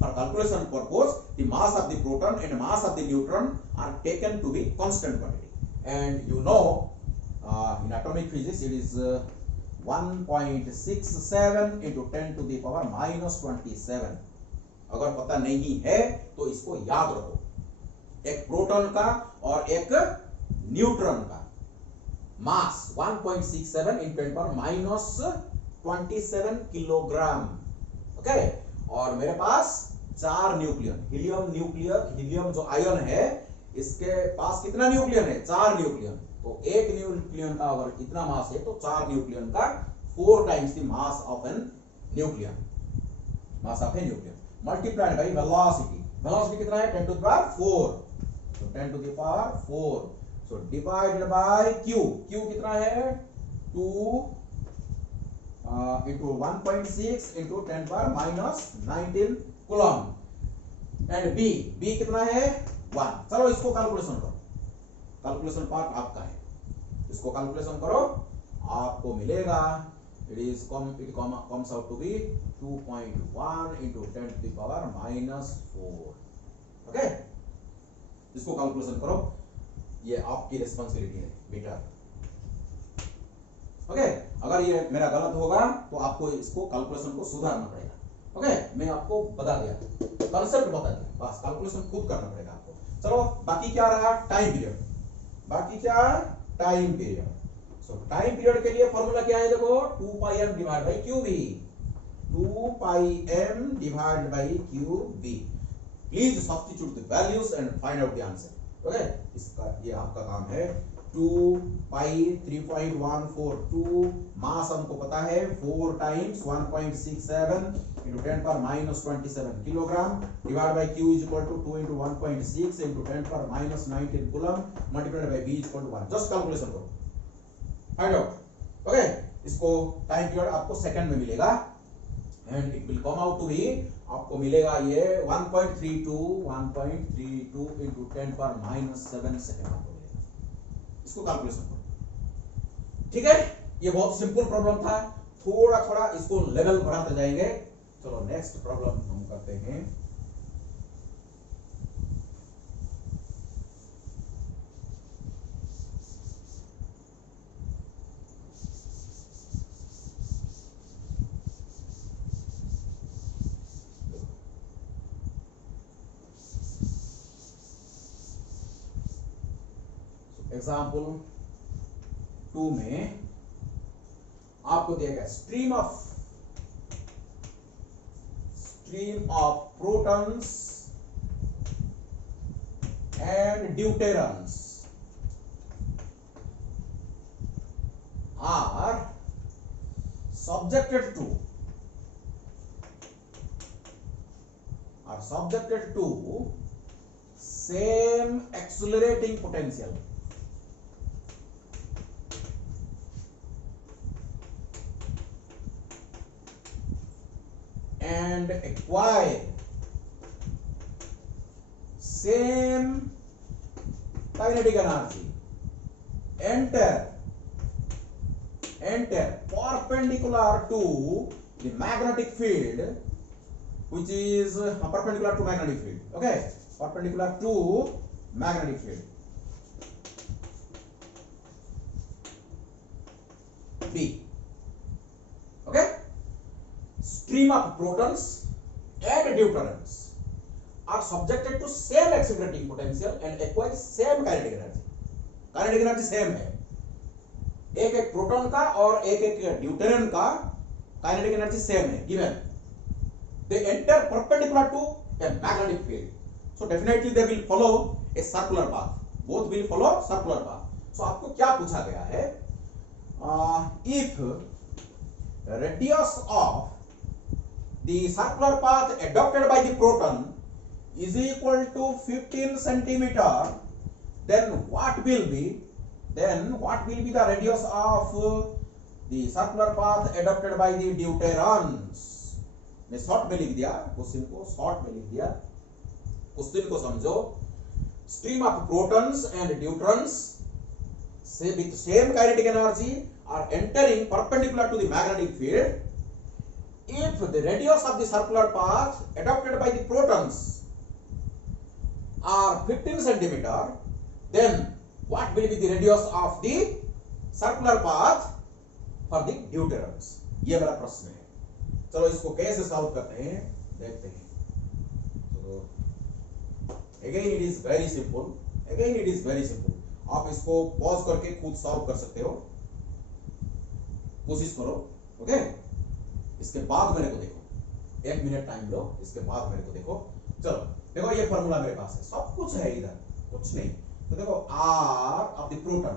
For calculation purpose the mass of the proton and mass of the neutron are taken to be constant quantity. And you know in atomic physics it is 1.67 into 10 to the power minus 27. अगर पता नहीं है तो इसको याद रखो. एक proton का और एक न्यूट्रॉन का मास 1.67 into 10 power minus 27 kilogram. Okay, और मेरे पास 4 न्यूक्लियन, हीलियम जो आयन है, इसके पास कितना न्यूक्लियन है? 4 न्यूक्लियन. तो एक न्यूक्लियन का अगर इतना मास है तो 4 न्यूक्लियन का 4 times the mass of an nucleon. Mass of a nucleon multiplied by velocity. Velocity कितना है? 10 to the power 4. तो 10 to the power 4. So divided by Q. Q कितना है? 2 into 1.6 into 10 power minus 19 coulomb. And B कितना है? 1. चलो इसको calculation करो. कैलकुलेशन पार्ट आपका है. इसको कैलकुलेशन करो, आपको मिलेगा it comes out to be 2.1 into 10 to the power minus 4. Okay, इसको कैलकुलेशन करो. ये आपकी रिस्पांसिबिलिटी है बेटा. ओके, अगर ये मेरा गलत होगा तो आपको इसको कैलकुलेशन को सुधारना पड़ेगा. ओके, मैं आपको बता दिया, कांसेप्ट बता दिया, बस कैलकुलेशन खुद करना पड़ेगा आपको. चलो बाकी क्या रहा? Time period. बाकी क्या? Time period. सो टाइम पीरियड के लिए फॉर्मूला क्या है? देखो 2 pi m divide by qb. 2 pi m divide by qb. Please substitute the values and find out the answer. Okay, इसका ये आपका काम है. 2 पाई 3.142, मास हमको पता है 4 टाइम्स 1.67 इंटू 10 पर minus 27 kilogram divide by Q is equal to 2 into 1.6 into 10 पर minus 19 coulomb multiplied by B is equal to 1। Just calculation करो, फाइंड आउट। ओके, इसको टाइम पीरियड आपको सेकंड में मिलेगा and it will come out to be, आपको मिलेगा ये 1.32 into 10 पर माइनस 7 सेकेंड आपको मिलेगा। इसको कैलकुलेशन करो, ठीक है। ये बहुत सिंपल प्रॉब्लम था, थोड़ा थोड़ा इसको लेवल बढ़ाते जाएंगे। चलो नेक्स्ट प्रॉब्लम हम करते हैं। एग्जाम्पल 2 में आपको दिया गया stream of protons and deuterons are subjected to same accelerating potential and acquire same kinetic energy, enter perpendicular to the magnetic field, which is perpendicular to magnetic field. Okay, perpendicular to magnetic field B. Okay, stream of protons and deuterons are subjected to same accelerating potential and acquire same kinetic energy. Kinetic energy same है, एक एक proton का और एक एक deuteron का kinetic energy same है given. They enter perpendicular to a magnetic field, so definitely they will follow a circular path, both will follow circular path. So आपको क्या पूछा गया है, if radius of the circular path adopted by the proton is equal to 15 centimeter, then what will be the radius of the circular path adopted by the deuterons? मैं short में लिख दिया, question को शॉर्ट में लिख दिया। Question को समझो, stream of protons and deuterons with same kinetic energy are entering perpendicular to the magnetic field. If the radius of the circular path adopted by the protons are 15 centimeter, then what will be the radius of the circular path for the deuterons? ये मेरा प्रश्न है। चलो इसको कैसे solve करते हैं देखते हैं। तो again it is very simple, आप इसको पॉज करके खुद सॉल्व कर सकते हो, कोशिश करो। ओके, इसके बाद मेरे को देखो, 1 मिनट टाइम लो, इसके बाद मेरे को देखो। चलो देखो, ये फॉर्मूला मेरे पास है, सब कुछ है इधर, कुछ नहीं। तो देखो, r of the proton,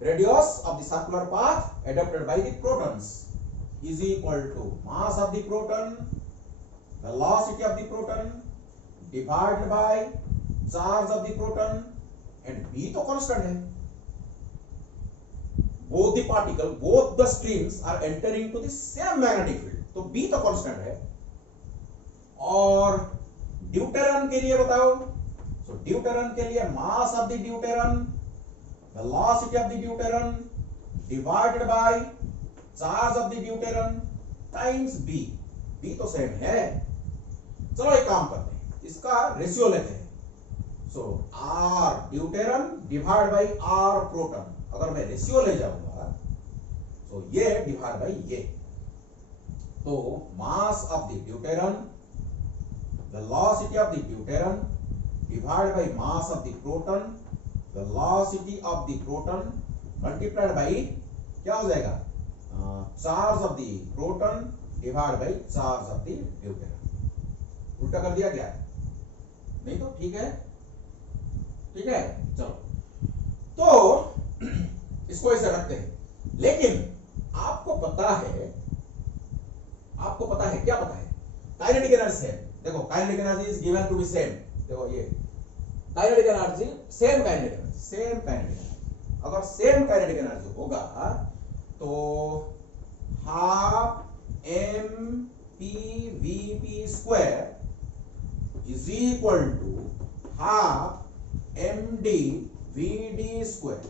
radius of the circular path adopted by the protons is equal to mass of the proton, velocity of the proton divided by charge of the proton, and b तो constant है। both the particle, both the streams are entering to the same magnetic field, तो b तो constant है। और ड्यूटेरन के लिए बताओ, so deuteron के लिए mass of the deuteron, velocity of the deuteron divided by charge of the deuteron times b, b तो सेम है। चलो एक काम करते हैं, इसका रेशियो लेते हैं। So r deuteron divide by r proton, अगर मैं रेशियो ले जाऊंगा तो ये डिवाइड बाई ये, तो मास of the deuteron, velocity of the deuteron divided by mass of the proton, velocity of the proton multiplied by क्या हो जाएगा, charge of the proton divide by charge of the deuteron। उल्टा कर दिया क्या, नहीं तो ठीक है, ठीक है। चलो तो इसको ऐसे रखते हैं, लेकिन आपको पता है क्या पता है, काइनेटिक एनर्जी सेम। देखो kinetic energy is given to be same. देखो ये kinetic energy same kinetic energy अगर सेम काइनेटिक एनर्जी होगा तो half M P V P square is equal to half M D V D square.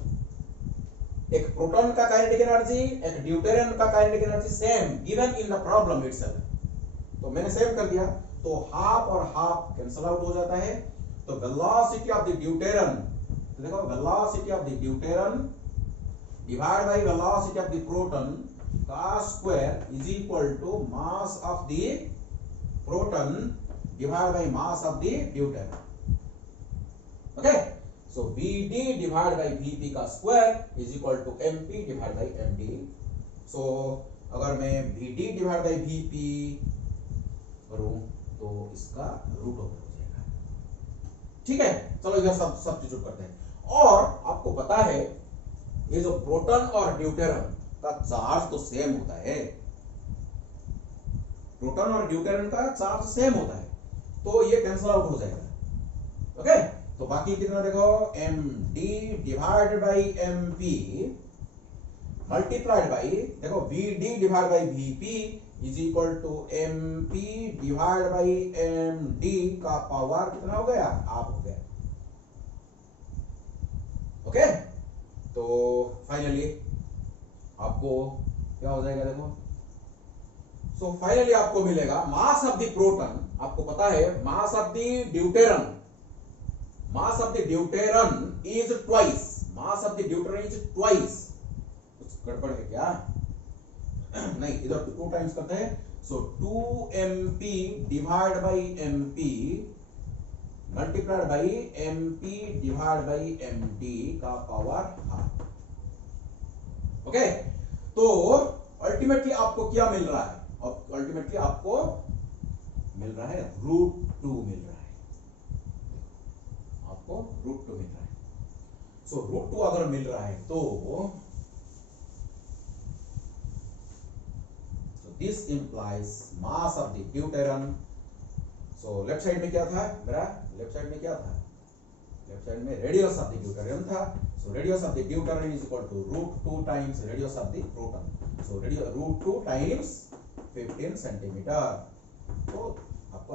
एक proton का kinetic energy, एक deuterium का kinetic energy same given in the problem itself. तो मैंने same कर दिया, तो हाफ और हाफ कैंसल आउट हो जाता है। तो वेलोसिटी ऑफ द ड्यूटेरियम, तो देखो velocity of the deuterium divide by velocity of the proton का square is equal to mass of the proton divide by mass of the deuterium. Okay, so Vd divided by Vp का square is equal to Mp divided by Md। so अगर मैं Vd divided by Vp करूं तो इसका root over हो जाएगा। ठीक है, चलो इधर सब्स्टिट्यूट करते हैं। और आपको पता है ये जो प्रोटॉन और ड्यूटेरियम का चार्ज तो सेम होता है, प्रोटॉन और ड्यूटेरियम का चार्ज सेम होता है, तो ये कैंसिल आउट हो जाएगा। ओके, तो बाकी कितना देखो, M D divide by M P multiplied by, देखो V D divide by V P is equal to M P divide by M D का पावर कितना हो गया, हाफ हो गया। ओके, तो फाइनली आपको क्या हो जाएगा, देखो सो फाइनली आपको मिलेगा मास ऑफ द प्रोटॉन। आपको पता है मास of the deuterium, mass of the deuterium is twice, mass of the deuterium is twice। कुछ गड़बड़ है क्या? नहीं, इधर 2 टाइम्स करते हैं। सो 2mp divide by mp multiplied by mp divide by md का पावर हाफ। ओके, तो अल्टीमेटली आपको क्या मिल रहा है? अल्टीमेटली आपको मिल रहा है √2 मिल रहा है, आपको √2 मिल रहा है। सो √2 अगर मिल रहा है तो this implies mass of the deuterium. So left side में क्या था मेरा, लेफ्ट साइड में क्या था, लेफ्ट साइड में रेडियस ऑफ द ड्यूटेरियम था। So radius of the deuterium is equal to √2 times radius of the proton. So √2 times 15 centimetre. तो